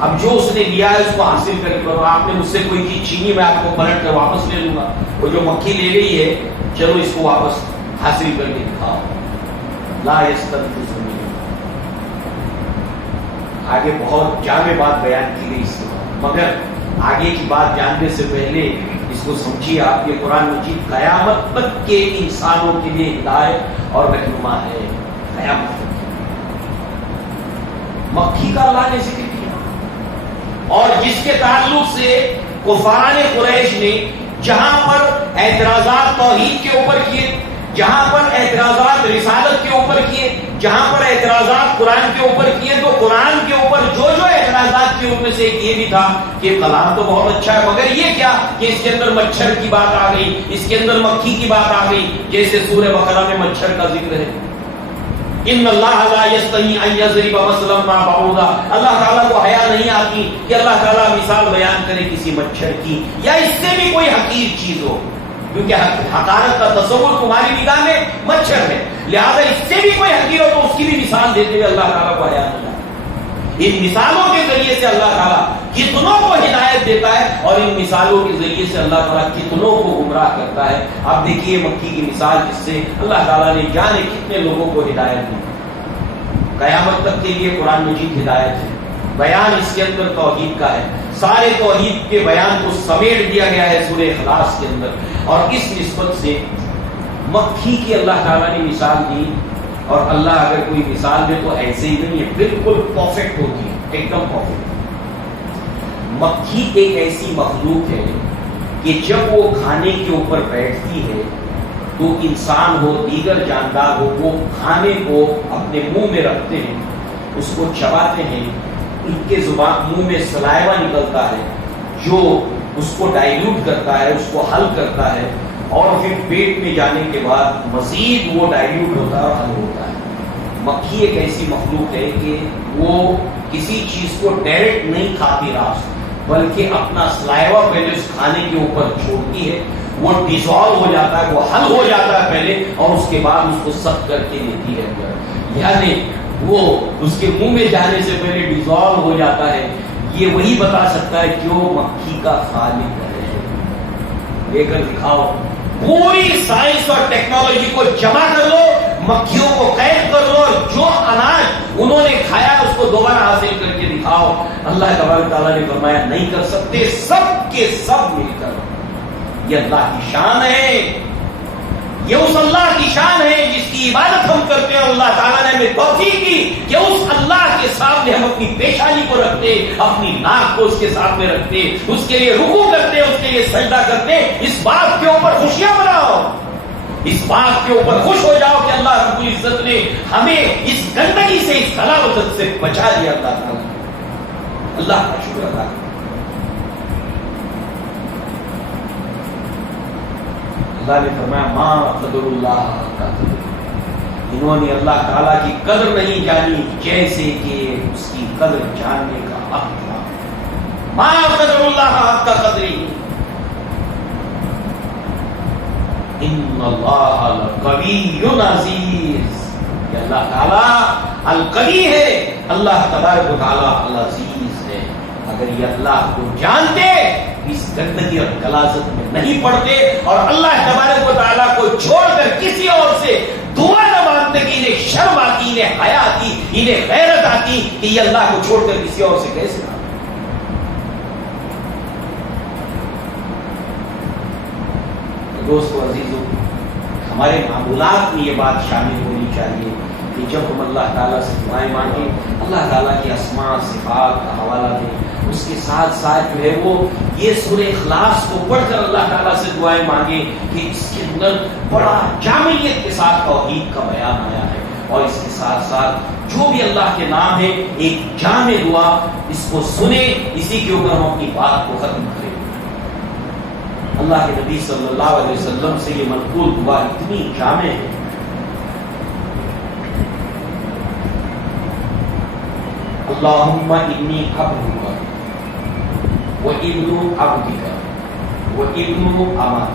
اب جو اس نے لیا ہے اس کو حاصل کر کے کرو. آپ نے مجھ سے کوئی چیز چھینی، میں آپ کو پلٹ کر واپس لے لوں گا. وہ جو مکھی لے گئی ہے، چلو اس کو واپس حاصل کر کے دکھاؤ. لا یستنقذ منہ. آگے بہت جامع بات بیان کی گئی اس سے، مگر آگے کی بات جاننے سے پہلے اس کو سمجھیے. آپ کے قرآن مجید قیامت تک کے انسانوں کے لیے ہدایت اور رہنما ہے. قیامت تک مکھی کا اللہ نے ذکر کیا، اور جس کے تعلق سے کفاران قریش نے جہاں پر اعتراضات توحید کے اوپر کیے، جہاں پر اعتراضات رسالت کے اوپر کیے، جہاں پر اعتراضات قرآن کے اوپر کیے، تو قرآن کے اوپر جو جو اعتراضات کیے ان میں سے ایک یہ بھی تھا کہ کلام تو بہت اچھا ہے، مگر یہ کیا کہ اس کے اندر مچھر کی بات آ گئی، اس کے اندر مکھی کی بات آ گئی، جیسے سورہ بقرہ میں مچھر کا ذکر ہے. ان اللہ لا یستحی ان یضرب مثلا ما بعوضہ. اللہ تعالیٰ کو حیا نہیں آتی کہ اللہ تعالیٰ مثال بیان کرے کسی مچھر کی یا اس سے بھی کوئی حقیر چیز ہو، کیونکہ حقارت کا تصور تمہاری نگاہ میں مچھر ہے، لہذا اس سے بھی کوئی حقیر ہو تو اس کی بھی مثال دیتے ہوئے اللہ تعالیٰ کو حیا نہیں آتی. ان مثالوں کے ذریعے سے اللہ تعالیٰ کتنوں کو ہدایت دیتا ہے، اور ان مثالوں کے ذریعے سے اللہ تعالیٰ کتنوں کو گمراہ کرتا ہے. آپ دیکھیے مکھی کی مثال، جس سے اللہ تعالیٰ نے جانے کتنے لوگوں کو ہدایت دی. قیامت تک کے لیے قرآن مجید ہدایت ہے. بیان اس کے اندر توحید کا ہے، سارے توحید کے بیان کو سمیٹ دیا گیا ہے سورہ اخلاص کے اندر. اور اس نسبت سے مکھی کی اللہ تعالیٰ نے مثال دی، اور اللہ اگر کوئی مثال دے تو ایسے ہی نہیں ہے، بالکل پرفیکٹ ہوتی ہے، ایک دم پرفیکٹ. مکھی ایک ایسی مخلوق ہے کہ جب وہ کھانے کے اوپر بیٹھتی ہے تو انسان ہو دیگر جاندار ہو، وہ کھانے کو اپنے منہ میں رکھتے ہیں، اس کو چباتے ہیں، ان کے زبان منہ میں سلائیوا نکلتا ہے جو اس کو ڈائلیوٹ کرتا ہے، اس کو حل کرتا ہے، اور پھر پیٹ میں جانے کے بعد مزید وہ ڈائلیوٹ ہوتا ہے اور حل ہوتا ہے. مکھی ایک ایسی مخلوق ہے کہ وہ کسی چیز کو ڈائریکٹ نہیں کھاتی راست، بلکہ اپنا سلائیوا پہلے اس کھانے کے اوپر چھوڑتی ہے، وہ ڈیزالو ہو جاتا ہے، وہ حل ہو جاتا ہے پہلے، اور اس کے بعد اس کو سخت کر کے دیتی ہے، یعنی وہ اس کے منہ میں جانے سے پہلے ڈیزالو ہو جاتا ہے۔ یہ وہی بتا سکتا ہے جو مکھی کا خالق ہے۔ لے کر دکھاؤ، پوری سائنس اور ٹیکنالوجی کو جمع کر لو، مکھیوں کو قید کر لو، اور جو اناج انہوں نے کھایا اس کو دوبارہ حاصل کر کے دکھاؤ۔ اللہ تبارک تعالیٰ نے فرمایا نہیں کر سکتے، سب کے سب مل کر۔ یہ اللہ کی شان ہے، یہ اس اللہ کی شان ہے جس کی عبادت ہم کرتے ہیں۔ اللہ تعالیٰ نے ہمیں توفیق کی کہ اس اللہ کے سامنے ہم اپنی پیشانی کو رکھتے، اپنی ناک کو اس کے سامنے رکھتے، اس کے لیے رکوع کرتے، اس کے لیے سجدہ کرتے۔ اس بات کے اوپر خوشیاں مناؤ، اس بات کے اوپر خوش ہو جاؤ کہ اللہ رب العزت نے ہمیں اس گندگی سے، اس خلاوت سے بچا لیا۔ اللہ تعالیٰ اللہ کا شکر ادا کرو۔ اللہ نے فرمایا ما قدر اللہ کا قدر، انہوں نے اللہ تعالیٰ کی قدر نہیں جانی جیسے کہ اس کی قدر جاننے کا حق تھا۔ ما قدر اللہ کا قدری، ان اللہ القوی عزیز، یہ اللہ تعالیٰ القوی ہے، اللہ تبارک و تعالیٰ العزیز ہے۔ اگر یہ اللہ کو جانتے اس گندگی اور غلاظت میں نہیں پڑتے، اور اللہ تبارک و تعالیٰ کو چھوڑ کر کسی اور سے دعا نہ مانگتے کہ انہیں شرم آتی، انہیں حیا آتی، انہیں غیرت آتی کہ یہ اللہ کو چھوڑ کر کسی اور سے کیسے مانگتے۔ دوستو عزیزو، ہمارے معمولات میں یہ بات شامل ہونی چاہیے کہ جب ہم اللہ تعالیٰ سے دعائیں مانگیں، اللہ تعالیٰ کی اسماء صفات کا حوالہ دیں، اس کے ساتھ ساتھ جو ہے وہ یہ سورہ اخلاص کو پڑھ کر اللہ تعالیٰ سے دعائیں مانگیں کہ اس کے اندر بڑا جامعیت کے ساتھ توحید کا بیان آیا ہے، اور اس کے ساتھ ساتھ جو بھی اللہ کے نام ہے ایک جامع دعا، اس کو سنیں، اسی کے اوپر ہم اپنی بات کو ختم کریں۔ اللہ کے نبی صلی اللہ علیہ وسلم سے یہ منقول دعا اتنی جامع ہے، اللہم انی عبدک وابن عبدک وابن امتک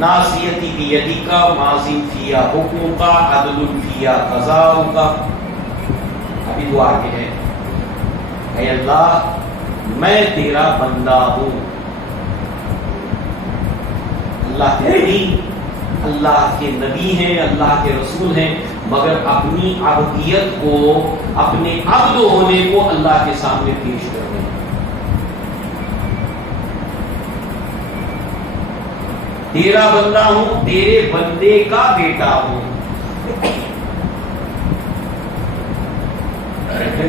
ناصیتی بیدک ماض فیہا حکمک عدل فیہا قضاؤک۔ ابھی دعا کے ہے، اے اللہ میں تیرا بندہ ہوں، اللہ کے نبی، اللہ کے نبی ہیں، اللہ کے رسول ہیں، مگر اپنی عبدیت کو، اپنے عبد ہونے کو اللہ کے سامنے پیش کر رہے ہیں۔ تیرا بندہ ہوں، تیرے بندے کا بیٹا ہوں۔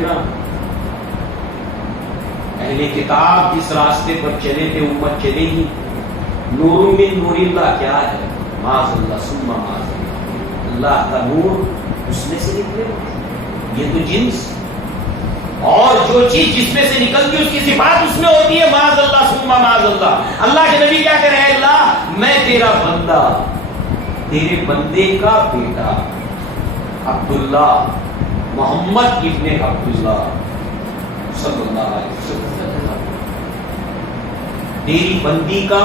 نا اہل کتاب جس راستے پر چلے تھے امت چلے گی۔ نور من نور اللہ کیا ہے؟ معاذ اللہ ثم معاذ اللہ، اللہ کا نور اس میں سے نکلے، یہ تو جنس، اور جو چیز جس میں سے نکلتی ہے اس کی صفات اس میں ہوتی ہے، معاذ اللہ ثم معاذ اللہ۔ اللہ کے نبی کیا کہہ رہے ہیں؟ اللہ میں تیرا بندہ، تیرے بندے کا بیٹا عبداللہ محمد ابن عبداللہ صلی اللہ علیہ وسلم، تیری بندی کا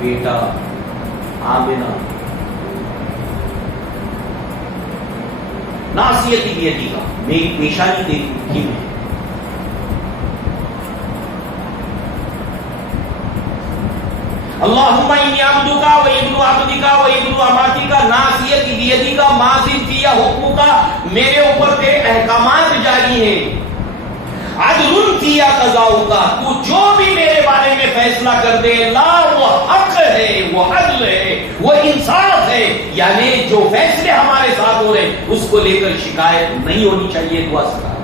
بیٹا آمنہ، ناصیتی بیدی کا، میری پیشانی تیری مٹھی میں۔ اللہم انی عبدک و ابن عبدک و ابن امتک ناصیتی بیدک ماض فیہا حکمک، میرے اوپر تیرے احکامات جاری ہیں، عدل فیہا قضاؤک، تو جو بھی میرے بارے میں فیصلہ کر دے اللہ وہ حق ہے، وہ عدل ہے، وہ انصاف ہے، یعنی جو فیصلے ہمارے ساتھ ہو رہے اس کو لے کر شکایت نہیں ہونی چاہیے۔ دعا سکھا،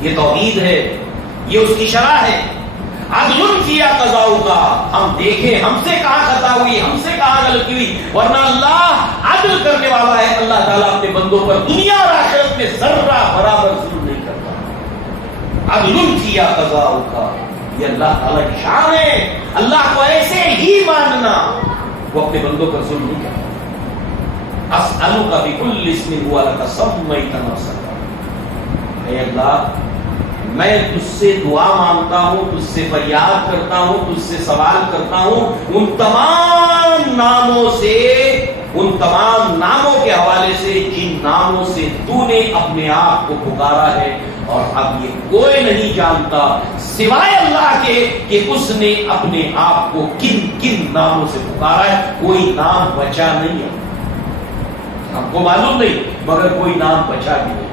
یہ توحید ہے، یہ اس کی شرح ہے۔ عدل فیہا قضاؤک، ہم دیکھیں ہم سے کہاں خطا ہوئی، ہم سے کہاں غلطی ہوئی، ورنہ اللہ عدل کرنے والا ہے۔ اللہ تعالیٰ اپنے بندوں پر دنیا اور آخرت میں ذرہ برابر ظلم نہیں کرتا۔ عدل فیہا قضاؤک، یہ اللہ تعالیٰ کی شان ہے، اللہ کو ایسے ہی ماننا، وہ اپنے بندوں پر ظلم نہیں کرتا۔ اسألک بکل اسم هو لک سمیت نفسک، اے اللہ میں تجھ سے دعا مانگتا ہوں، تجھ سے فریاد کرتا ہوں، تجھ سے سوال کرتا ہوں ان تمام ناموں کے حوالے سے جن ناموں سے تو نے اپنے آپ کو پکارا ہے، اور اب یہ کوئی نہیں جانتا سوائے اللہ کے کہ اس نے اپنے آپ کو کن کن ناموں سے پکارا ہے۔ کوئی نام بچا نہیں ہے، ہم کو معلوم نہیں، مگر کوئی نام بچا بھی نہیں۔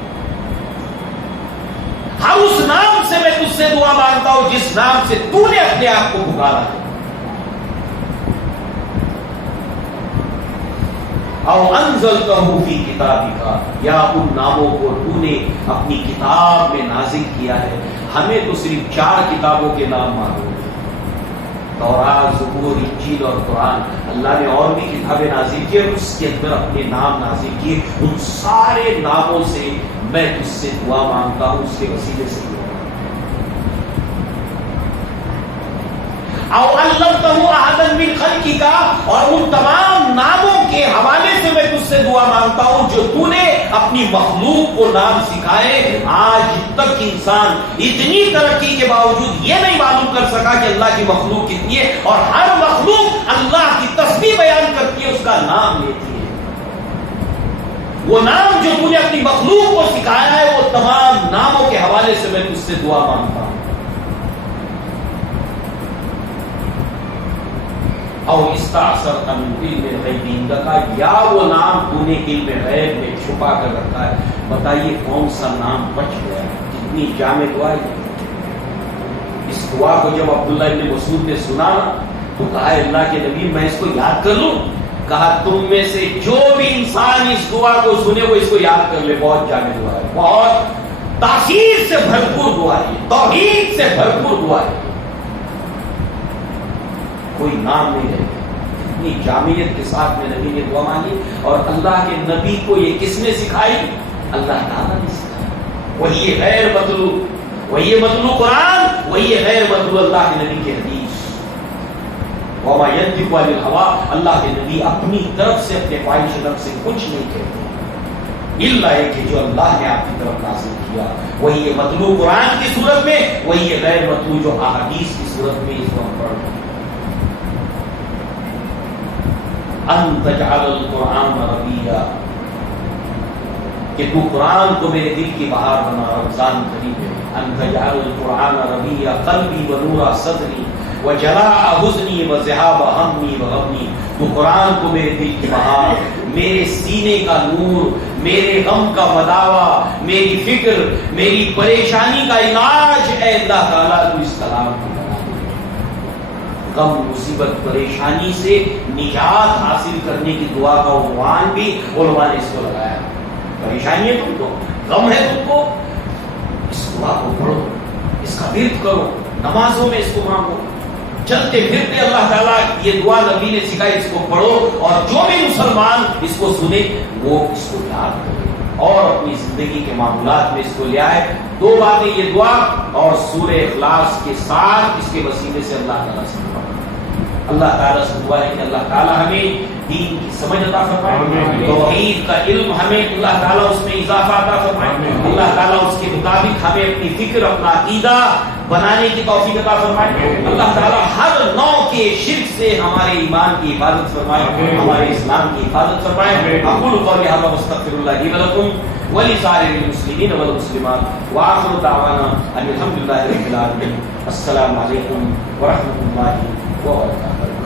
ہر اس نام سے میں تجھ سے دعا مانگتا ہوں جس نام سے تو نے اپنے آپ کو پکارا ہے۔ او انزلتہ فی کتابک، یا ان ناموں کو تو نے اپنی کتاب میں نازل کیا ہے۔ ہمیں تو صرف 4 کتابوں کے نام معلوم ہیں، تورات، زبور، انجیل اور قرآن۔ اللہ نے اور بھی کتابیں نازل کی اور اس کے اندر اپنے نام نازل کیے۔ ان سارے ناموں سے میں تجھ سے دعا مانگتا ہوں، اس کے وسیلے سے او علمتہ احدا من خلقک، اور ان تمام ناموں کے حوالے سے میں تجھ سے دعا مانگتا ہوں جو تو نے اپنی مخلوق کو نام سکھائے۔ آج تک انسان اتنی ترقی کے باوجود یہ نہیں معلوم کر سکا کہ اللہ کی مخلوق کتنی ہے، اور ہر مخلوق اللہ کی تسبیح بیان کرتی ہے، اس کا نام لیتی ہے۔ وہ نام جو تو نے اپنی مخلوق کو سکھایا ہے، وہ تمام ناموں کے حوالے سے میں تجھ سے دعا مانگتا ہوں۔ اور استعصرت من علم الغیب عندک، یا وہ نام تو نے علم غیب میں چھپا کر رکھا ہے۔ بتائیے کون سا نام بچ گیا؟ کتنی جامع دعا ہے۔ اس دعا کو جب عبداللہ ابن مسعود نے سنا تو کہا اللہ کے نبی میں اس کو یاد کر لوں؟ کہا تم میں سے جو بھی انسان اس دعا کو سنے وہ اس کو یاد کر لے، بہت جامع دعا ہے، بہت تاثیر سے بھرپور دعا ہے، توحید سے بھرپور دعا ہے، کوئی نام نہیں رہے۔ اتنی جامعیت کے ساتھ میں نبی نے دعا مانگی، اور اللہ کے نبی کو یہ کس نے سکھائی؟ اللہ تعالیٰ نے سکھایا۔ وہی غیر مطلوب، وہی مطلوب قرآن، وہی غیر مطلوب اللہ کے نبی کی حدیث۔ وما ينطق عن الهوى، اللہ کے نبی اپنی طرف سے اپنے خواہش نفس سے کچھ نہیں کہتے، الا ہے کہ جو اللہ نے آپ کی طرف نازل کیا، وہی یہ مطلوب قرآن کی صورت میں، وہی یہ غیر مطلوب جو احادیث کی صورت میں اس وقت پڑھ رہے ہیں۔ ان تجعل القرآن ربیعا، کہ تو قرآن کو میرے دل کی بہار بنا، رمضان قریب ہے۔ ان تجعل القرآن ربیع قلبی ونور صدری وجلاء حزنی وذهاب ہمی وغمی، تو قرآن کو میرے دل کی بہار، میرے سینے کا نور، میرے غم کا مداوا، میری فکر، میری پریشانی کا علاج، اے اللہ تعالیٰ تو اس کلام کو بنا دے۔ غم، مصیبت، پریشانی سے نجات حاصل کرنے کی دعا کا عنوان بھی علماء نے اس کو لگایا۔ پریشانی ہے تم کو، غم ہے تم کو، اس دعا کو پڑھو، اس کا ورد کرو، نمازوں میں اس کو مانگو، چلتے پھرتے اللہ تعالیٰ یہ دعا نبی نے سکھائی، اس کو پڑھو، اور جو بھی مسلمان اس کو سنے وہ اس کو یاد کرے اور اپنی زندگی کے معاملات میں اس کو لے آئے۔ 2 باتیں، یہ دعا اور سورہ اخلاص کے ساتھ اس کے وسیلے سے اللہ تعالیٰ سے دعا۔ اللہ تعالیٰ سے دعا ہے کہ اللہ تعالیٰ ہمیں دین کی سمجھ عطا فرمائے، توحید کا علم ہمیں اللہ تعالیٰ اس میں اضافہ عطا فرمائے، اللہ تعالیٰ اس کے مطابق ہمیں اپنی فکر، اپنا عقیدہ بنانے کی توفیق عطا فرمائے، اللہ تعالیٰ ہر نوع کے شرک سے ہمارے ایمان کی حفاظت فرمائے، ہمارے اسلام کی حفاظت فرمائے۔ اقول قولی ھذا واستغفر اللہ لی ولکم ولسائر المسلمین والمسلمات، وآخر دعوانا ان الحمد للہ رب العالمین۔ السلام علیکم ورحمۃ اللہ وبرکاتہ۔